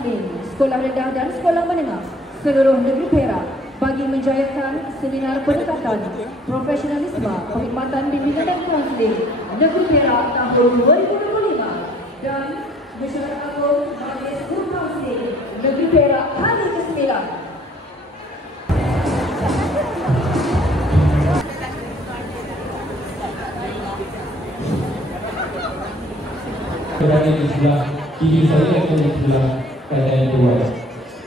Kaunseling Sekolah Rendah dan Sekolah Menengah seluruh negeri Perak bagi menjayakan seminar pendekatan profesionalisme perkhidmatan bimbingan dan kaunseling negeri Perak tahun 2025 dan Mesyuarat Agung Majlis Guru Kaunseling negeri Perak kali ke-9. Berada di sebelah kiri saya atau di sebelah kanan luar.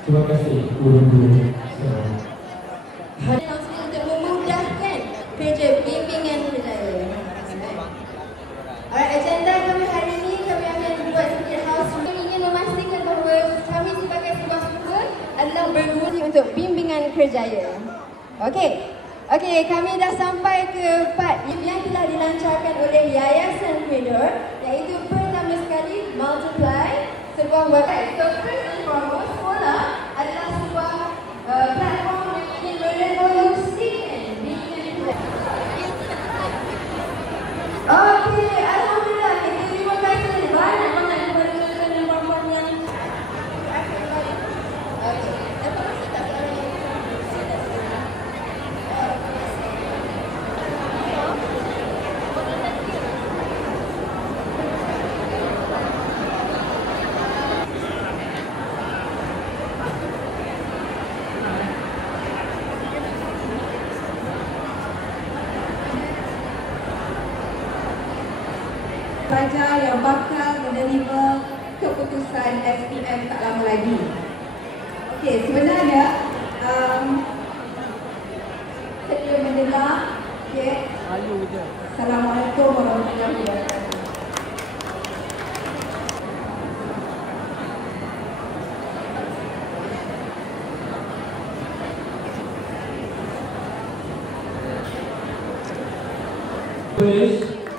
Terima kasih guru-guru semua. Untuk memudahkan kerja bimbingan kerjaya. Alright, agenda kami hari ini kami akan buat sedikit house. Kami ingin memastikan bahawa kami sebagai sebuah sekolah adalah berguna untuk bimbingan kerjaya. Okey, kami dah sampai ke part yang telah dilancarkan oleh Yayasan Credor, iaitu pertama sekali Multiply, sebuah website. So first and foremost, sekolah adalah sebuah platform yang ingin merevolusikan bimbingan kerjaya. Okey, alhamdulillah, kita terima kasih banyak kepada tuan-tuan dan puan-puan yang pelajar yang bakal menerima keputusan SPM tak lama lagi. Okey, sebenarnya saya mendengar Assalamualaikum warahmatullahi wabarakatuh.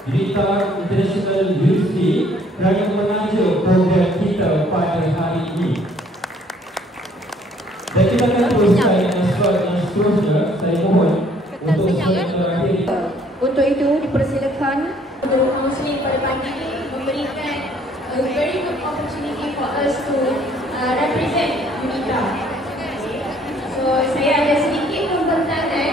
Digital International University kerana mengajar program kita pada hari ini. Dan kita akan teruskan dengan slide yang seterusnya. Saya mohon untuk slide terakhir. Untuk itu dipersilakan Guru kaunseling pada pagi ini memberikan a very good opportunity for us to represent UNITA. So saya ada sedikit pembentangan,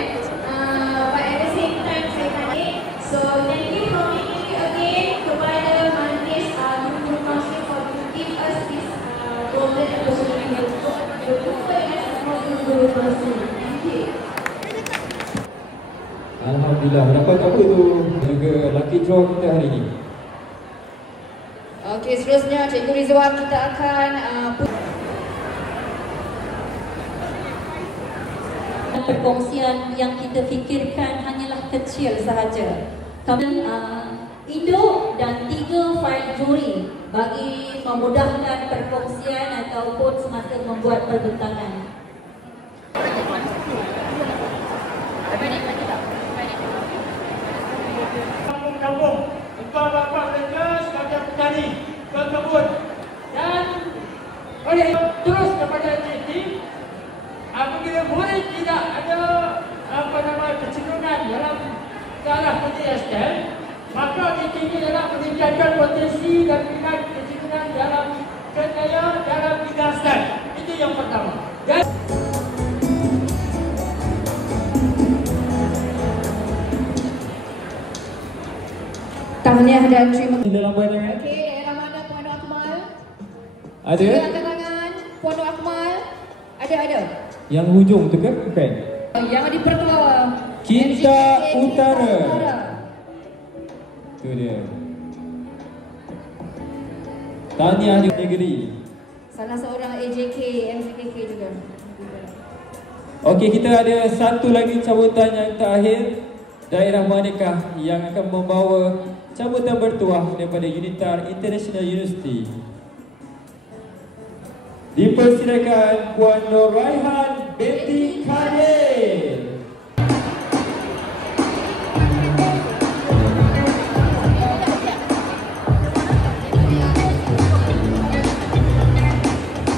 but at the same time saya tanya. So thank you from me again kepada Majlis Guru Kaunseling for to give us this golden opportunity to provide us more guru kaunseling. Thank you. Alhamdulillah, dapat apa tu juga lucky draw kita hari ini. Okey, seterusnya Cikgu Rizwan kita akan perkongsian yang kita fikirkan hanyalah kecil sahaja. Kami induk dan 3 fail juri bagi memudahkan perkongsian ataupun semasa membuat perbincangan. Kampung, bapa mereka sebagai petani berkebun dan oleh terus kepada JT. Apabila murid tidak ada kecenderungan dalam cara kerja STM, maka JT ini adalah meningkatkan potensi dan minat kecenderungan dalam kerjaya dalam bidang STEM. Itu yang pertama. Dan tahniah dan terima kasih. Dalam pandangan Okey, daerah mana Puan Nur Akmal? ada Sila angkat tangan. Puan Nur Akmal. Ada. yang hujung tu kan? Bukan. Yang di Pertua Cinta Utara. Tu dia. Tahniah di negeri. Salah seorang AJK, MCKK juga. Okey, kita ada satu lagi cabutan yang terakhir. Daerah manakah yang akan membawa cabutan bertuah daripada Unitar International University? Dipersilakan Puan Nur Raihan binti Khalil.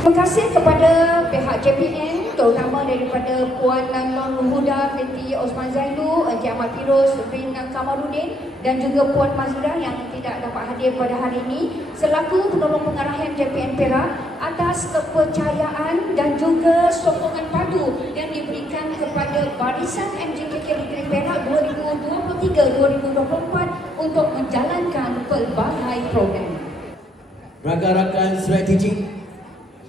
Terima kasih kepada pihak JPN, terutama daripada Puan Lanlon Huda binti Osman Zaidu, Encik Ahmad Firoz bin Kamarudin dan juga Puan Mazura yang tidak dapat hadir pada hari ini selaku penolong pengarahan JPN Perak atas atas kepercayaan dan juga sokongan padu yang diberikan kepada barisan MJKK Negeri Perak 2023-2024 untuk menjalankan pelbagai program. Rakan-rakan strategik,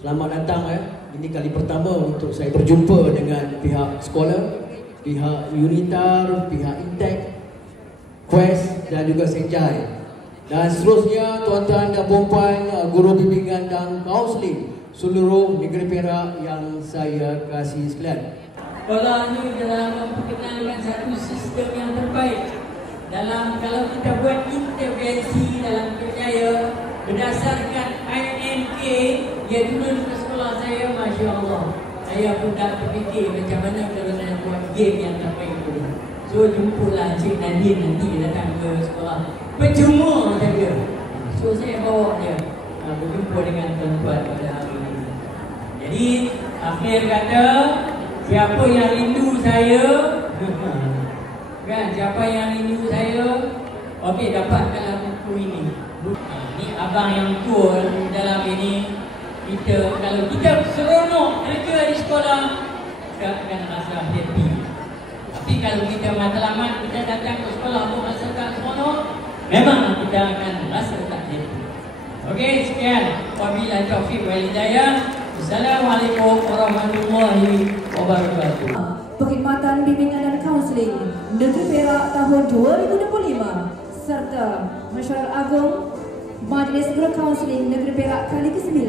selamat datang. Ini kali pertama untuk saya berjumpa dengan pihak sekolah, pihak Unitar, pihak Intek, Quest dan juga Senjai. Dan seterusnya tuan-tuan dan puan-puan, guru bimbingan dan kaunseling seluruh negeri Perak yang saya kasih sekalian. Sekolah ini dalam memperkenalkan satu sistem yang terbaik dalam kalau kita buat intervensi dalam kerjaya berdasarkan IMK dia turun ke sekolah saya, Masya Allah. Saya pun tak terfikir macam mana kalau saya buat game yang terbaik itu. So jumpulah Cik Nadine nanti datang ke sekolah. Percuma saja. So saya bawa dia berjumpa dengan tuan-tuan pada hari ini. Jadi akhir kata, siapa yang rindu saya kan, siapa yang rindu saya, okey, dapatkanlah buku ini. Ni abang yang tua dalam ini. Kita kalau kita seronok kerja di sekolah, kita akan rasa happy. Tapi kalau kita matlamat, kita datang ke sekolah untuk rasa tak seronok, memang kita akan rasa tak happy. Okey, sekian. Wabillahi taufiq wal hidayah. Assalamualaikum warahmatullahi wabarakatuh. Perkhidmatan Bimbingan dan Kaunseling Negeri Perak tahun 2025 serta Mesyuarat Agung Majlis Guru Kaunseling Negeri Perak kali ke-9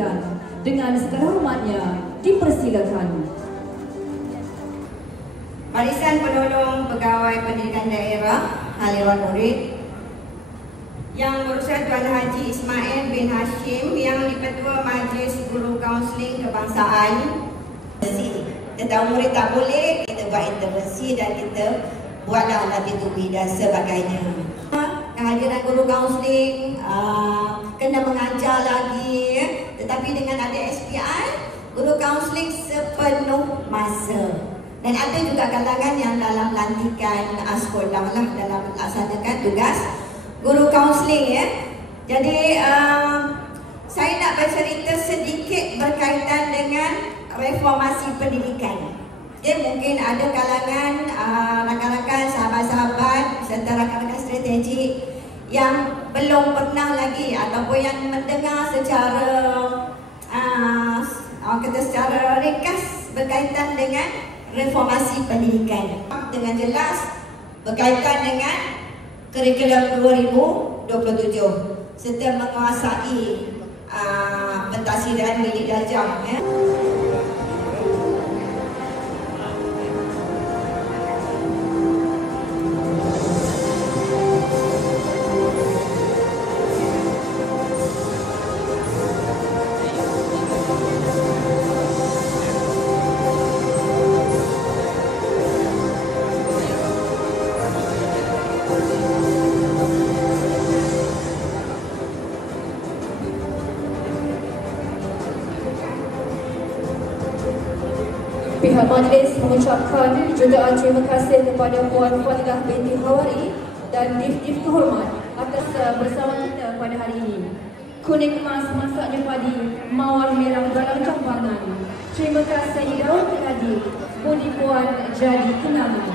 dengan segala hormatnya dipersilakan. Barisan Penolong Pegawai Pendidikan Daerah Haliran Murid yang berusaha Tuan Haji Ismail bin Hashim yang di-Ketua Majlis Guru Kaunseling Kebangsaan. Tetapi murid tak boleh, kita buat intervensi dan kita buatlah latih tubi dan sebagainya. Kehadiran guru kaunseling kena mengajar lagi, tetapi dengan ada SPI, guru kaunseling sepenuh masa. Dan ada juga kalangan yang dalam lantikan sekolah lah dalam melaksanakan tugas guru kaunseling ya. Jadi saya nak bercerita sedikit berkaitan dengan reformasi pendidikan. Ya, mungkin ada kalangan rakan-rakan, sahabat-sahabat serta rakan-rakan strategik yang belum pernah lagi ataupun yang mendengar secara secara ringkas berkaitan dengan reformasi pendidikan dengan jelas berkaitan dengan kurikulum 2027 serta menguasai pentadbiran milik darjah ya. Pihak majlis mengucapkan jutaan terima kasih kepada Puan Fadilah binti Hawari dan Dif-Dif Kehormat atas bersama kita pada hari ini. Kuning emas masaknya padi, mawar merah dalam jambangan. Terima kasih Daun Terhadi, budi Puan jadi kenangan.